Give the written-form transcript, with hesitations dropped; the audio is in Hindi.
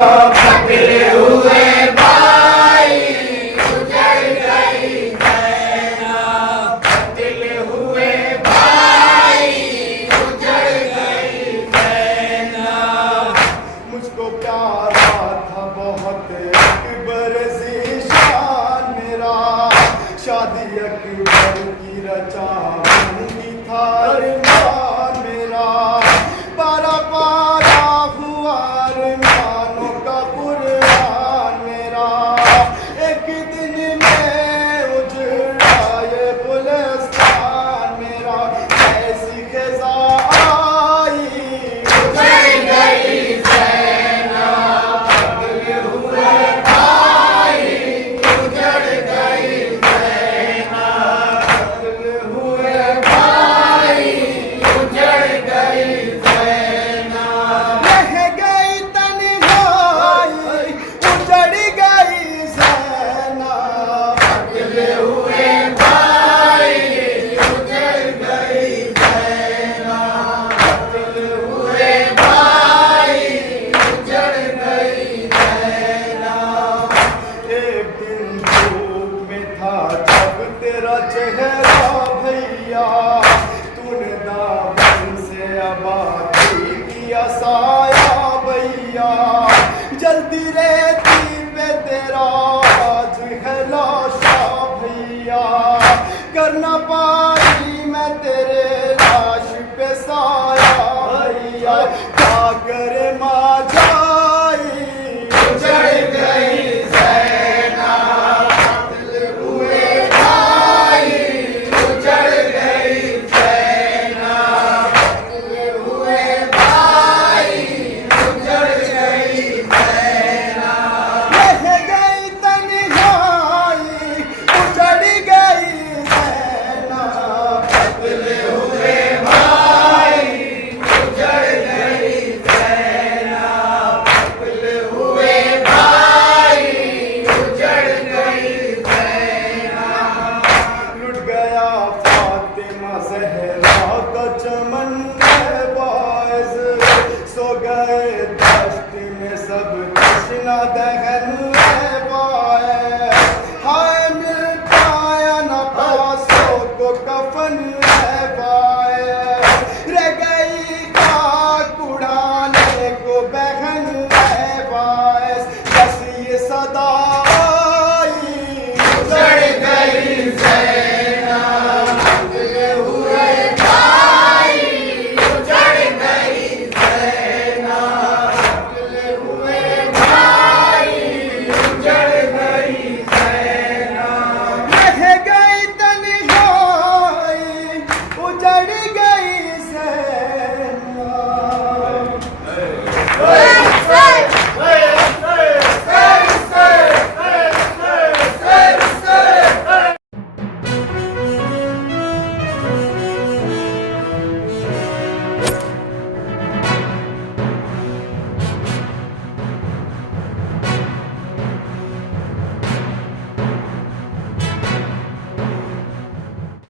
पकड़े हुए भाई उजड़ गई सेना, पकड़े हुए भाई उजड़ गई सेना। मुझको प्यारा था बहुत अकबर ज़ीशान मेरा, शादी अकबर की रचाऊंगी था अरमान मेरा। पारा पारा हुआ अरमानों का कुरान मेरा, एक दिन में उजड़ा ये गुलिस्तान मेरा। ऐसी ख़ज़ा आई उजड़ गई सेना, पकड़े हुए भाई उजड़ गई सेना, पकड़े हुए भाई उजड़ गई सेना। रह गई तन्हाई उजड़ गई सेना, पकड़े हुए भाई उजड़ गई सेना, पकड़े हुए भाई उजड़ गई सेना। एक दिन धूप में था जब तेरा चेहरा भैया, तूने दामन से आबादी किया साया भैया। जल्दी रेती पे तेरा आज है लाशा भैया, कर ना पाई मैं तेरे लाश पे साया भैया। क्या करे माँ जाई उजड़ गई सेना, पकड़े हुए भाई उजड़ गई सेना, पकड़े हुए भाई उजड़ गई सेना। रह गई तन्हाई उजड़ गई सेना, पकड़े हुए भाई उजड़ गई सेना, पकड़े हुए भाई उजड़ गई सेना। लुट गया फातिमा ज़हरा का चमन में बाज़, सो गए दश्त में सब तश्ना दहन में बाए। हाय मिल पाया न पासों को कफन में बाए, रह गई खाक उड़ाने को बहन में बाएस। बस ये सदा आई उजड़ गई सेना, पकड़े हुए भाई उजड़ गई सेना, पकड़े हुए भाई उजड़ गई सेना। रह गई तन्हाई उजड़